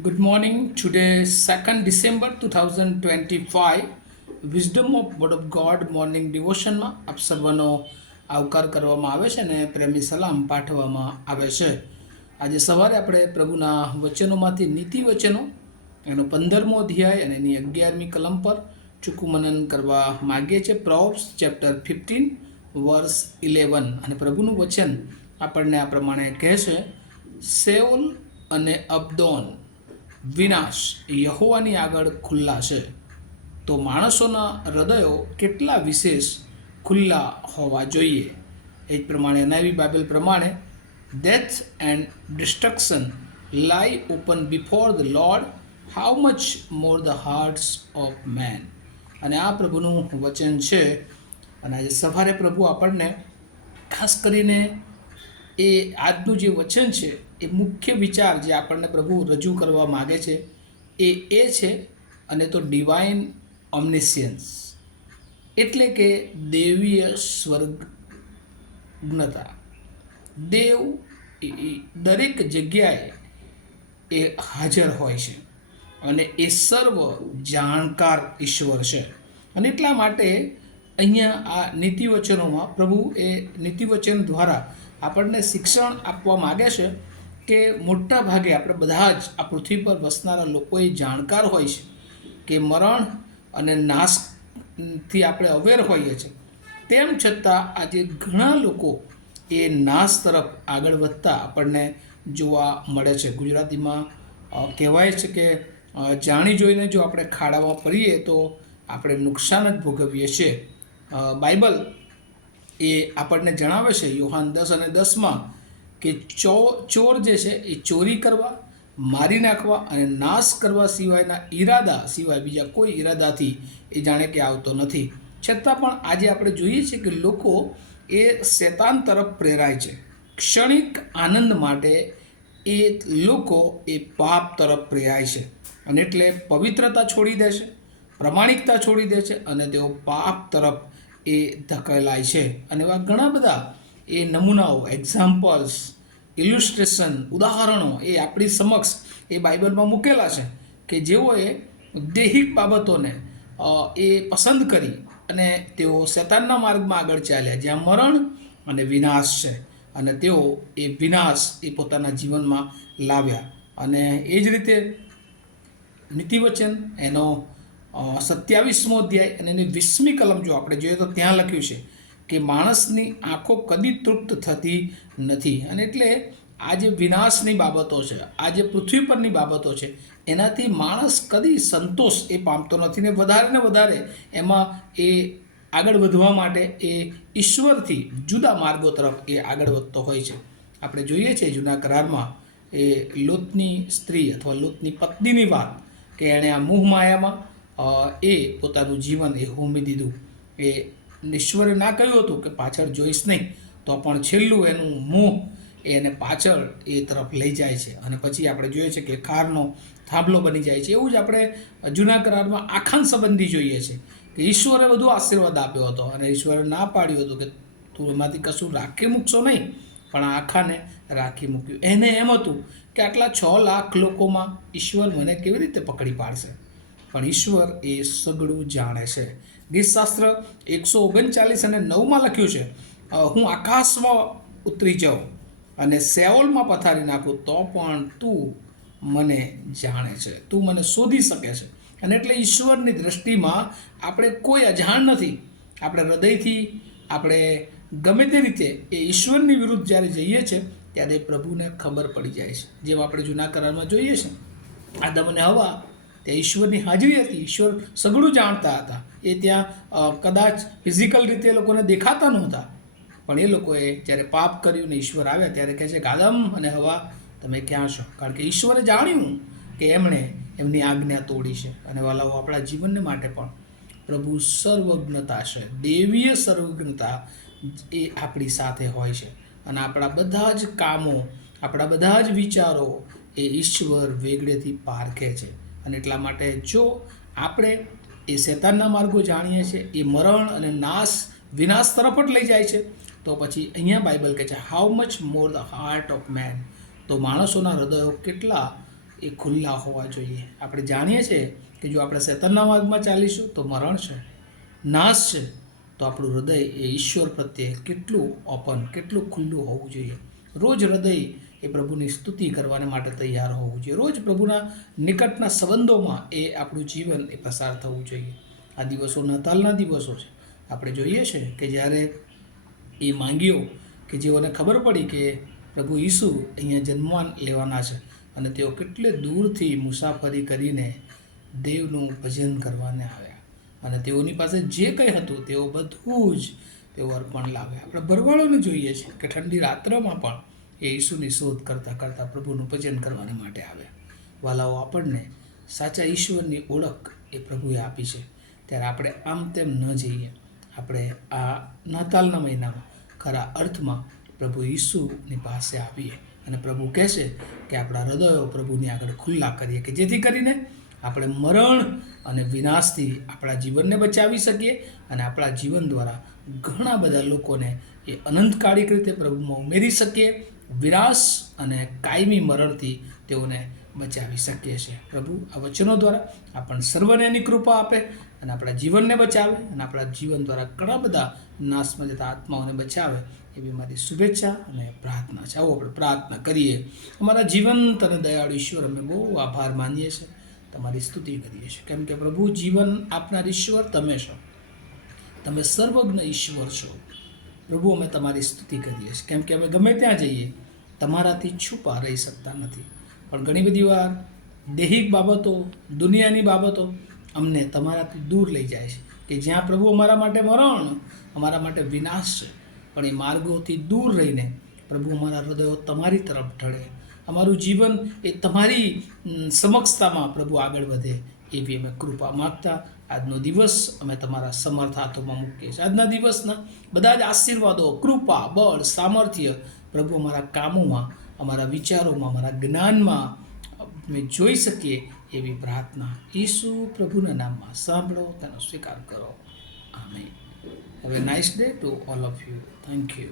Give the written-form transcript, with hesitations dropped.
Good morning. Today, 2nd December 2025, Wisdom of Word of God morning ડિવોશનમાં આપ સર્વનો આવકાર કરવામાં આવે છે અને પ્રેમી સલામ પાઠવવામાં આવે છે. આજે સવારે આપણે પ્રભુના વચનોમાંથી નીતિ વચનો એનો 15મો અધ્યાય અને એની 11મી કલમ પર ચૂકું મનન કરવા માગીએ છીએ. પ્રોવ્સ ચેપ્ટર 15 વર્સ 11 અને પ્રભુનું વચન આપણને આ પ્રમાણે કહે છે, સેઓલ અને અબદોન વિનાશ યહોવાની આગળ ખુલ્લા છે, તો માણસોના હૃદયો કેટલા વિશેષ ખુલ્લા હોવા જોઈએ. એ જ પ્રમાણે નવી બાઇબલ પ્રમાણે death and destruction lie open before the Lord, how much more the hearts of men. અને આ પ્રભુનું વચન છે. અને આજે સવારે પ્રભુ આપણને ખાસ કરીને એ આજનું જે વચન છે એ મુખ્ય વિચાર જે આપણને પ્રભુ રજૂ કરવા માગે છે એ છે, અને તો ડિવાઇન ઓમ્નિસિયન્સ એટલે કે દેવીય સ્વર્ગજ્ઞતા. દેવ દરેક જગ્યાએ એ હાજર હોય છે અને એ સર્વ જાણકાર ઈશ્વર છે. અને એટલા માટે અહીંયા આ નીતિવચનોમાં પ્રભુ એ નીતિવચન દ્વારા આપણને શિક્ષણ આપવા માગે છે કે મોટા ભાગે આપણે બધા જ આ પૃથ્વી પર વસનારા લોકો એ જાણકાર હોય છે કે મરણ અને નાશથી આપણે અવેર હોઈએ છીએ. તેમ છતાં આજે ઘણા લોકો એ નાશ તરફ આગળ વધતા આપણને જોવા મળે છે. ગુજરાતીમાં કહેવાય છે કે જાણી જોઈને જો આપણે ખાડામાં પડીએ તો આપણે નુકસાન જ ભોગવીએ છીએ. બાઇબલ એ આપણને જણાવે છે યોહાન 10 અને 10માં કે ચોર જે છે એ ચોરી કરવા, મારી નાખવા અને નાશ કરવા સિવાયના ઈરાદા સિવાય બીજા કોઈ ઈરાદાથી એ જાણે કે આવતો નથી. છતાં પણ આજે આપણે જોઈએ છીએ કે લોકો એ શેતાન તરફ પ્રેરાય છે. ક્ષણિક આનંદ માટે એ લોકો એ પાપ તરફ પ્રેરાય છે અને એટલે પવિત્રતા છોડી દે છે, પ્રમાણિકતા છોડી દે છે અને તેઓ પાપ તરફ એ ધકેલાય છે. અને એવા ઘણા બધા એ નમૂનાઓ, એક્ઝામ્પલ્સ, ઇલ્યુસ્ટ્રેશન, ઉદાહરણો એ આપણી સમક્ષ એ બાઇબલમાં મૂકેલા છે કે જેઓએ દૈહિક બાબતોને એ પસંદ કરી અને તેઓ શેતાનના માર્ગમાં આગળ ચાલ્યા જ્યાં મરણ અને વિનાશ છે, અને તેઓ એ વિનાશ એ પોતાના જીવનમાં લાવ્યા. અને એ જ રીતે નીતિવચન એનો 27મો અધ્યાય અને એની 20મી કલમ જો આપણે જોઈએ તો ત્યાં લખ્યું છે કે માણસની આંખો કદી તૃપ્ત થતી નથી. અને એટલે આ જે વિનાશની બાબતો છે, આ જે પૃથ્વી પરની બાબતો છે, એનાથી માણસ કદી સંતોષ એ પામતો નથી ને વધારે એમાં એ આગળ વધવા માટે એ ઈશ્વરથી જુદા માર્ગો તરફ એ આગળ વધતો હોય છે. આપણે જોઈએ છીએ જૂના કરારમાં એ લોતની સ્ત્રી અથવા લોતની પત્નીની વાત કે એણે આ મોહ માયામાં એ પોતાનું જીવન એ હોમી દીધું. એ ઈશ્વરે ના કહ્યું હતું કે પાછળ જોઈશ નહીં, તો પણ છેલ્લું એનું મોહ એને પાછળ એ તરફ લઈ જાય છે અને પછી આપણે જોઈએ છીએ કે ખારનો થાંભલો બની જાય છે. એવું જ આપણે જૂના કરારમાં આખાન સંબંધી જોઈએ છે કે ઈશ્વરે બધો આશીર્વાદ આપ્યો હતો અને ઈશ્વરે ના પાડ્યું હતું કે તું એમાંથી કશું રાખી મૂકશો નહીં, પણ આ આખાને રાખી મૂક્યું. એને એમ હતું કે આટલા 6 લાખ લોકોમાં ઈશ્વર મને કેવી રીતે પકડી પાડશે, પણ ઈશ્વર એ સઘળું જાણે છે. ગીતશાસ્ત્ર 139 અને 9માં લખ્યું છે, હું આકાશમાં ઉતરી જાઉં અને સેઓલમાં પથારી નાખું તો પણ તું મને જાણે છે, તું મને શોધી શકે છે. અને એટલે ઈશ્વરની દૃષ્ટિમાં આપણે કોઈ અજાણ નથી. આપણે હૃદયથી આપણે ગમે તે રીતે એ ઈશ્વરની વિરુદ્ધ જ્યારે જઈએ છીએ ત્યારે પ્રભુને ખબર પડી જાય છે. જેમ આપણે જૂના કરારમાં જોઈએ છે, આદમ અને હવા ત્યાં ઈશ્વરની હાજરી હતી, ઈશ્વર સઘળું જાણતા હતા. એ ત્યાં કદાચ ફિઝિકલ રીતે લોકોને દેખાતા નહોતા, પણ એ લોકોએ જ્યારે પાપ કર્યું ને ઈશ્વર આવ્યા ત્યારે કહે છે કે આદમ અને હવા તમે ક્યાં છો? કારણ કે ઈશ્વરે જાણ્યું કે એમણે એમની આજ્ઞા તોડી છે. અને વાલાઓ, આપણા જીવનને માટે પણ પ્રભુ સર્વજ્ઞતા છે, દેવીય સર્વજ્ઞતા એ આપણી સાથે હોય છે. અને આપણા બધા જ કામો, આપણા બધા જ વિચારો એ ઈશ્વર વેગળેથી પારખે છે. અને એટલા માટે જો આપણે એ શેતાનના માર્ગો જાણીએ છીએ, એ મરણ અને વિનાશ તરફ જ લઈ જાય છે, તો પછી અહીંયા બાઇબલ કહે છે how much more the heart of men, તો માણસોના હૃદયો કેટલા એ ખુલ્લા હોવા જોઈએ. આપણે જાણીએ છીએ કે જો આપણે શેતાનના માર્ગમાં ચાલીશું તો મરણ છે, નાશ છે. તો આપણું હૃદય એ ઈશ્વર પ્રત્યે કેટલું ઓપન, કેટલું ખુલ્લું હોવું જોઈએ. રોજ હૃદય એ પ્રભુની સ્તુતિ કરવાને માટે તૈયાર હોવું જોઈએ. રોજ પ્રભુના નિકટના સંબંધોમાં એ આપણું જીવન એ પસાર થવું જોઈએ. આ દિવસો નાતાલના દિવસો છે. આપણે જોઈએ છે કે જ્યારે એ માંગ્યો કે જેઓને ખબર પડી કે પ્રભુ ઈસુ અહીંયા જન્મવા લેવાના છે અને તેઓ કેટલે દૂરથી મુસાફરી કરીને દેવનું ભજન કરવાને આવ્યા અને તેઓની પાસે જે કંઈ હતું તેઓ બધું જ તેઓ અર્પણ લાવ્યા. આપણે ભરવાડોને જોઈએ છે કે ઠંડી રાત્રમાં પણ એ ઈસુની શોધ કરતાં કરતાં પ્રભુનું ભજન કરવાની માટે આવ્યા. વાલાઓ, આપણને સાચા ઈશ્વરની ઓળખ એ પ્રભુએ આપી છે, ત્યારે આપણે આમ તેમ ન જઈએ. આપણે આ નાતાલના મહિનામાં ખરા અર્થમાં પ્રભુ ઈસુની પાસે આવીએ અને પ્રભુ કહેશે કે આપણા હૃદયો પ્રભુની આગળ ખુલ્લા કરીએ કે જેથી કરીને આપણે મરણ અને વિનાશથી આપણા જીવનને બચાવી શકીએ અને આપણા જીવન દ્વારા ઘણા બધા લોકોને એ અનંતકાળિક રીતે પ્રભુમાં ઉમેરી શકીએ, વિનાશ અને કાયમી મરણથી તેઓને બચાવી શકીએ છીએ. પ્રભુ આ વચનો દ્વારા આપણને સર્વને એની કૃપા આપે અને આપણા જીવનને બચાવે અને આપણા જીવન દ્વારા ઘણા બધા નાશમાં જતા આત્માઓને બચાવે એવી મારી શુભેચ્છા અને પ્રાર્થના છે. આવો આપણે પ્રાર્થના કરીએ. અમારા જીવંત અને દયાળુ ઈશ્વર, અમે બહુ આભાર માનીએ છીએ, તમારી સ્તુતિ કરીએ છીએ, કેમ કે પ્રભુ જીવન આપનાર ઈશ્વર તમે છો. તમે સર્વજ્ઞ ઈશ્વર છો. પ્રભુ, અમે તમારી સ્તુતિ કરીએ છીએ, કેમ કે અમે ગમે ત્યાં જઈએ તમારાથી છુપા રહી શકતા નથી. પણ ઘણી બધી વાર દૈહિક બાબતો, દુનિયાની બાબતો અમને તમારાથી દૂર લઈ જાય છે કે જ્યાં પ્રભુ અમારા માટે મરણ, અમારા માટે વિનાશ છે. પણ એ માર્ગોથી દૂર રહીને પ્રભુ અમારા હૃદયો તમારી તરફ ઢળે, અમારું જીવન એ તમારી સમક્ષતામાં પ્રભુ આગળ વધે એવી અમે કૃપા માગતા આજનો દિવસ અમે તમારા સમર્થ હાથોમાં મૂકીએ છીએ. આજના દિવસના બધા જ આશીર્વાદો, કૃપા, બળ, સામર્થ્ય પ્રભુ અમારા કામોમાં, અમારા વિચારોમાં, અમારા જ્ઞાનમાં અમે જોઈ શકીએ એવી પ્રાર્થના ઈસુ પ્રભુના નામમાં સાંભળો, તેનો સ્વીકાર કરો. Amen. Have a nice day to all of you. Thank you.